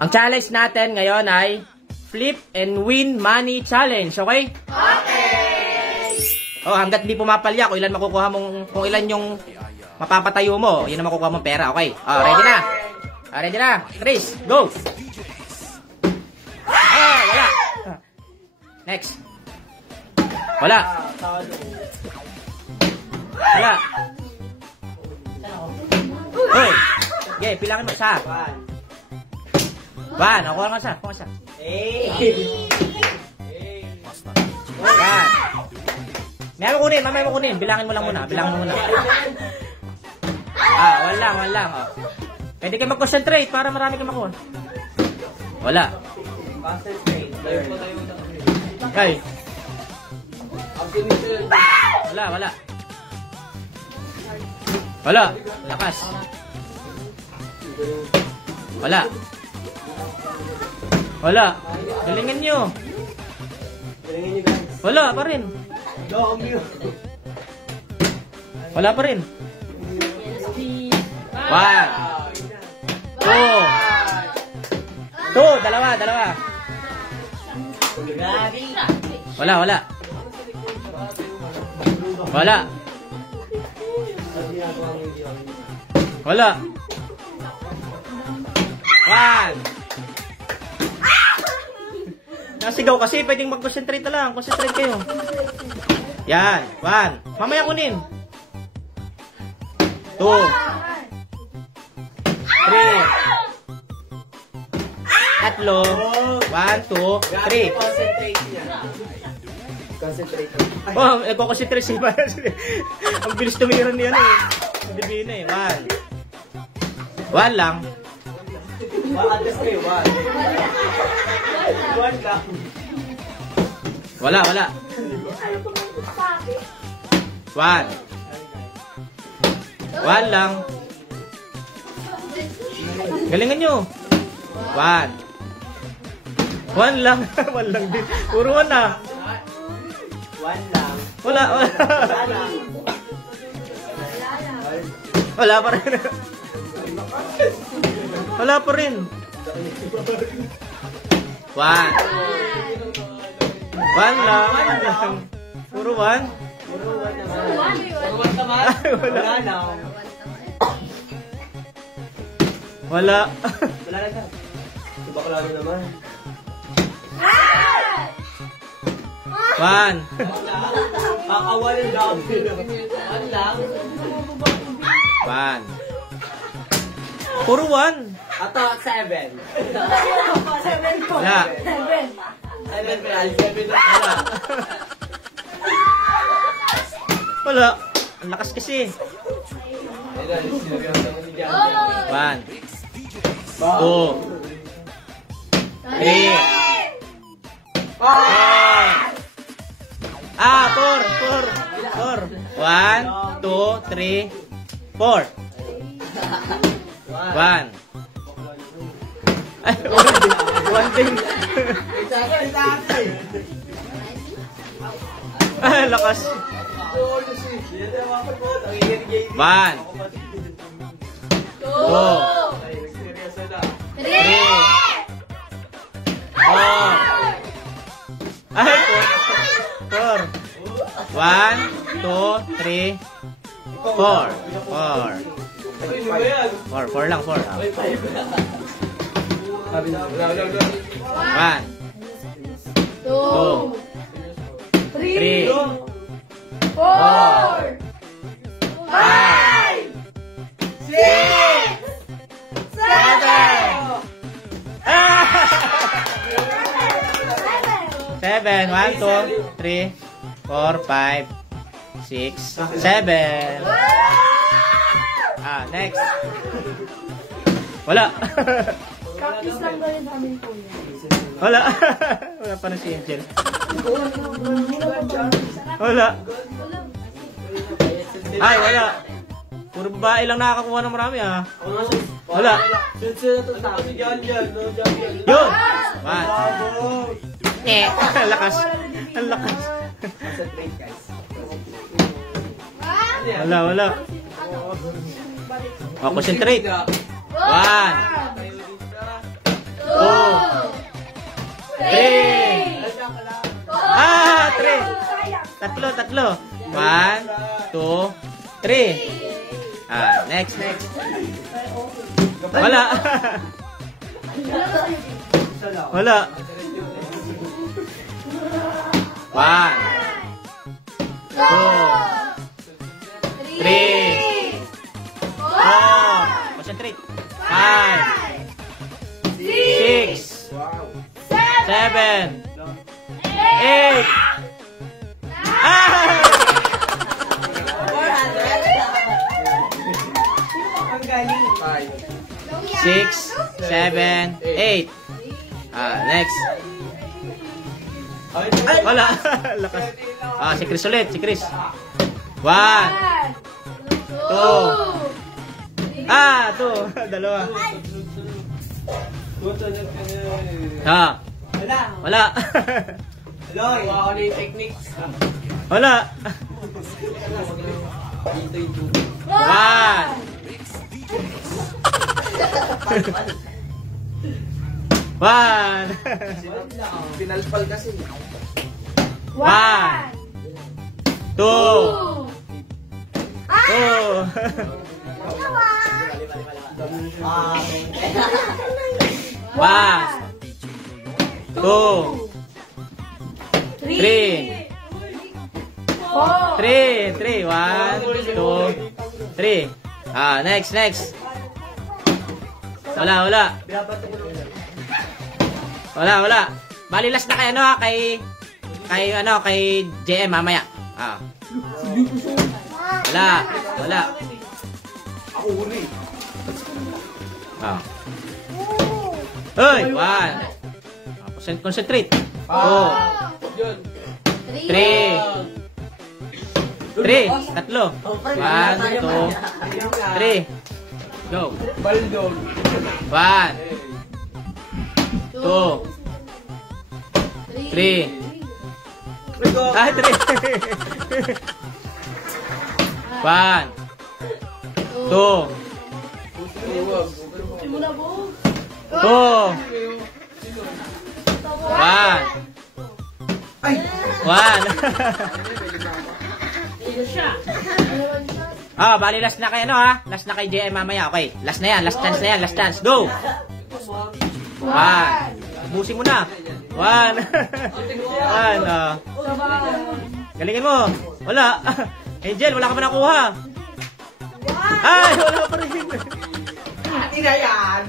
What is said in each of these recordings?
Ang challenge natin ngayon ay flip and win money challenge, okay? Okay! Oh, hanggat di pumapalya, kung ilan makukuha mong, kung ilan yung mapapatayo mo, yun ang makukuha mong pera, okay? Oh, ready na? Ready na? Chris, go! Wala! Next. Wala. Wala. Hoy! Okay, pilangin mo isa. One, ako lang isa. Kung isa. One. Mamaya mo kunin. Bilangin mo lang muna. One lang. Oh. Pwede kayo mag-concentrate para marami kayo makuha. Wala. Concentrate. Okay. Wala. Lakas. Wala. Galingan nyo. Wala pa rin. Wala pa rin. 1, 2, dalawa. Wala. 1. Nasigaw kasi, pwedeng mag-concentrate na lang. Concentrate kayo. Yan. 1. Mamaya kunin. 2. 3. Tatlo. 1, 2, 3. Concentrate. Oh, nagko-concentrate si Iba. Ang bilis tumiran niya eh. Hindi bina eh. 1 lang. Maadas kayo, 1 lang. Wala. 1 lang. Galingan nyo. 1 lang. 1 lang din. Puro 1 na. 1 lang. Wala. Wala pa rin. Wala pa rin. 1 lang. Puro 1. Wala. Bakla naman. 1. Kakawalin daw. 1 lang. 1. Puro 1. Ato, 7. Wala. 7 Wala. Wala. Ang lakas kasi. 1, 2, 3, 4. 1, 2, 3, 4. 1. Ay, 1 din. Ay, lakas. 1, 2, 3, 4. Ay, 4. 1, 2, 3, 4. 4 lang, 4. 1, 2, 3, 4, 5, 6, 7. 1, 2, 3, 4, 5, 6, 7. Next. Wala. Practice lang gawin namin po yan. Wala. Wala pa na si Angel. Wala. Ay, wala. Puro babae lang nakakakuha ng marami Wala. Yun. 1. Lakas. Ang lakas. Wala. Concentrate. 1, 2, 3, 4, 5, 6, 7. Tatlo. 1, 2, 3. Next. Wala. Wala. 1, 2, 3, 4. Concentrate. 5, 6, 7, 8. Ang galing. 6, 7, 8. Next. Wala. Lakas. Si Chris ulit. Si Chris. 1, 2. 2. Dalawa. Wala. Aloy, ako na yung techniques. Wala. 1. Pinalpal kasi. 1, 2. 1, 2, 3. 3. 1, 2, 3. Next. Wala. Bali last na kay kay JM mamaya. Wala. Ako huli. Hoy, 1. Concentrate. 2, 3. 3. 1, 2, 3. Go. Baldog. 1, 2, 3. 3. 1, 2, 1. Bali last na kay Last na kay JM mamaya. Okay. Last na yan. Last chance. Go. 1. Busin mo na. 1. 1. Galingin mo. Wala. Angel, wala ka pa nakuha. Ay, wala pa rin. Atin na yan.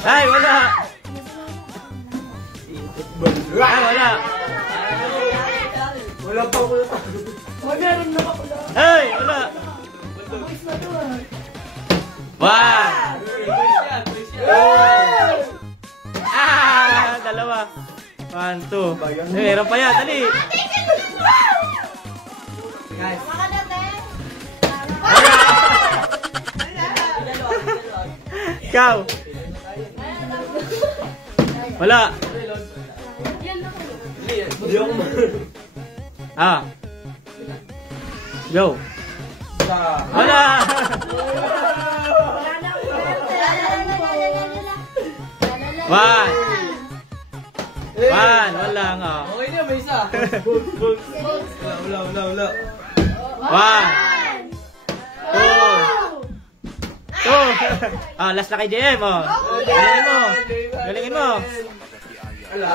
Ay, wala. Wala. Wala pa. Meron na ako lang. Ay, wala. Boys na to ah. 1. Dalawa. 1, 2. Meron pa yan. Dali. Guys. Ikaw. Wala. Go. Wala. 1. Wala nga. Okay na, may isa. Wala. 1, 2. Last na kay JM. Galingin mo. Wala.